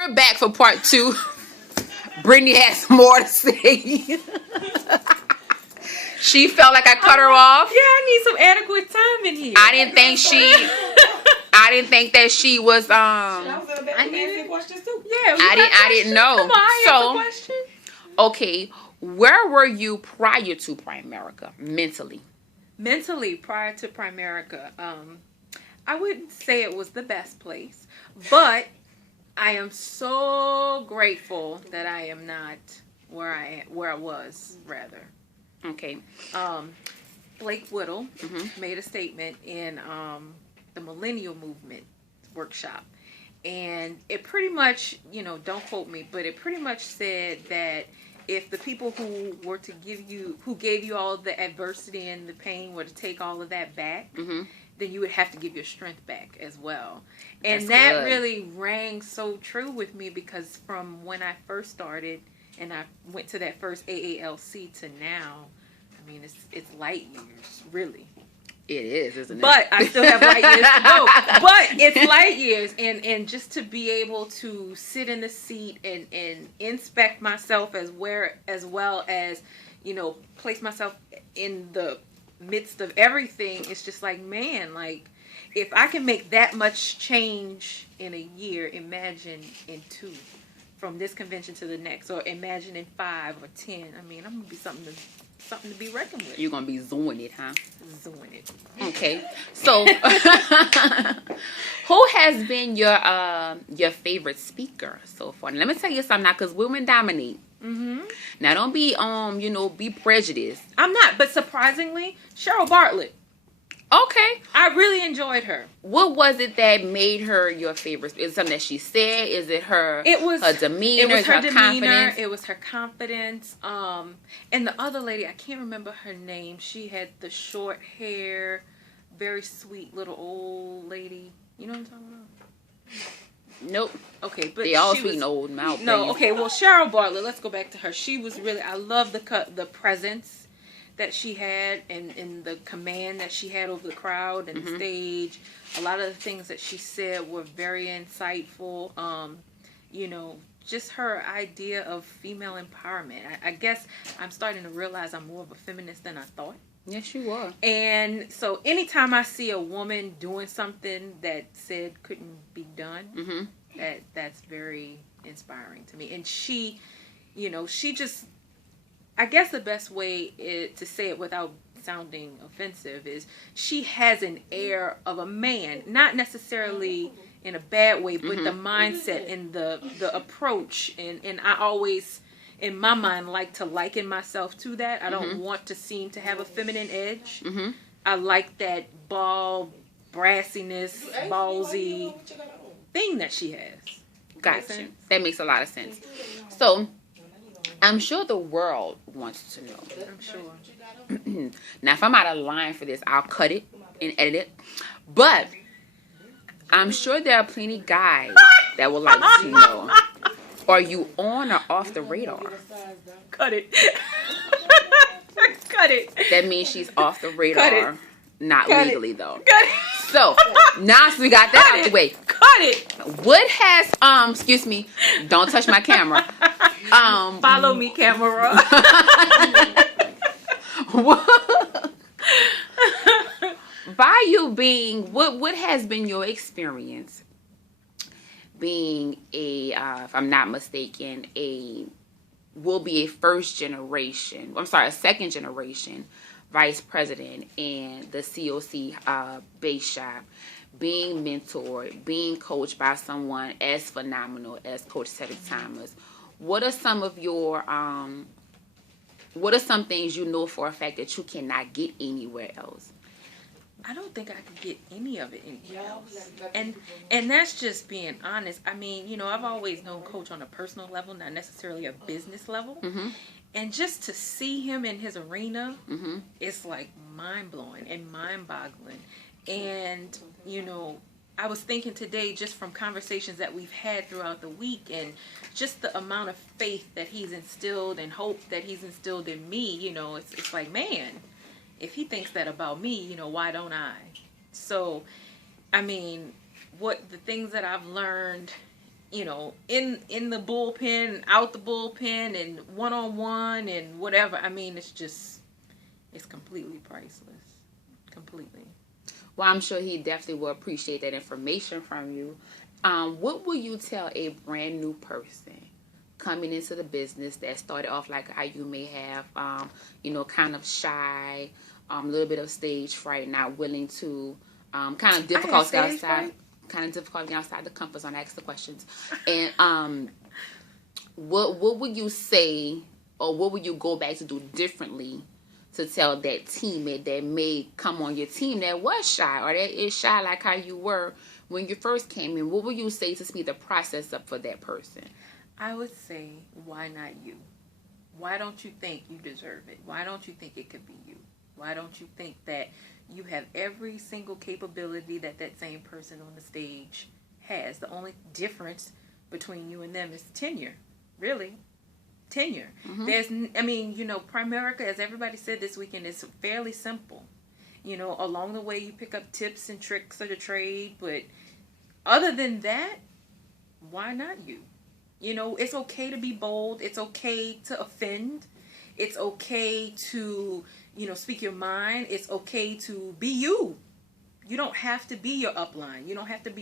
We're back for part 2. Brittany has more to say. She felt like I cut her off. Yeah, I need some adequate time in here. I didn't think that she was I needed questions too. Yeah, I didn't know. Come on, I have a question. Okay, where were you prior to Primerica mentally? Mentally, prior to Primerica, I wouldn't say it was the best place, but I am so grateful that I am not where I was rather. Okay. Blake Whittle made a statement in the Millennial Movement workshop, and it pretty much, don't quote me, but it pretty much said that if the people who gave you all the adversity and the pain were to take all of that back, then you would have to give your strength back as well. And that really rang so true with me, because from when I first started and I went to that first AALC to now, I mean, it's light years, really. It is, isn't it? But I still have light years to go. But it's light years, and just to be able to sit in the seat and inspect myself as well as, place myself in the midst of everything, it's just like, man, like, if I can make that much change in a year, imagine in 2, from this convention to the next, or imagine in 5 or 10. I mean, I'm gonna be something to be reckoned with. You're gonna be zooing it, huh? Zooing it. Okay. So, who has been your favorite speaker so far? Now, let me tell you something now, because women dominate. Now, don't be be prejudiced. I'm not, but surprisingly, Cheryl Bartlett. Okay. I really enjoyed her. What was it that made her your favorite? Is it something that she said? Is it her demeanor? It was her demeanor. Confidence? It was her confidence. And the other lady, I can't remember her name. She had the short hair, very sweet little old lady. You know what I'm talking about? Nope. Okay, but they all sweet and old mouth. No, okay. Well, Cheryl Bartlett. Let's go back to her. She was really. I love the presence that she had, and the command that she had over the crowd and the stage. A lot of the things that she said were very insightful. Just her idea of female empowerment. I guess I'm starting to realize I'm more of a feminist than I thought. Yes, you are. And so anytime I see a woman doing something that said couldn't be done, that's very inspiring to me. And she just, I guess the best way to say it without sounding offensive is she has an air of a man, not necessarily in a bad way, but the mindset and the approach. And I always, in my mind, like to liken myself to that. I don't want to seem to have a feminine edge. I like that ball, brassiness, ballsy thing that she has. Gotcha. That makes a lot of sense. So, I'm sure the world wants to know. I'm sure. Now, if I'm out of line for this, I'll cut it and edit it. But I'm sure there are plenty guys that would like to know. Are you on or off the radar? Cut it. Cut it. That means she's off the radar. Not Cut legally, it. though. Cut it. So, now we got that out the way. Cut it. What has, excuse me, don't touch my camera. Follow me, camera. By you being, what has been your experience being if I'm not mistaken, a second generation vice president and the COC base shop, being mentored, being coached by someone as phenomenal as Coach Cedric Thomas? What are some of your what are some things you know for a fact that you cannot get anywhere else? I don't think I could get any of it anywhere else. And that's just being honest. I mean, I've always known Coach on a personal level, not necessarily a business level. And just to see him in his arena, it's like mind-blowing and mind-boggling. And, I was thinking today, just from conversations that we've had throughout the week, and just the amount of faith that he's instilled and hope that he's instilled in me, it's like, man, if he thinks that about me, why don't I? So, I mean, the things that I've learned you know, in the bullpen, out the bullpen, and one-on-one and whatever. I mean, it's completely priceless. Completely. Well, I'm sure he definitely will appreciate that information from you. What will you tell a brand new person coming into the business that started off like how you may have, kind of shy, a little bit of stage fright, not willing to, kind of difficult to get outside, the comfort zone, ask the questions. And what would you say, or what would you go back to do differently to tell that teammate that may come on your team that was shy or that is shy like how you were when you first came in? What would you say to speed the process up for that person? I would say, why not you? Why don't you think you deserve it? Why don't you think it could be you? Why don't you think that you have every single capability that same person on the stage has? The only difference between you and them is tenure. Really. Tenure. Primerica, as everybody said this weekend, is fairly simple. Along the way you pick up tips and tricks of the trade, but other than that, why not you? It's okay to be bold. It's okay to offend. It's okay to, speak your mind. It's okay to be you. You don't have to be your upline. You don't have to be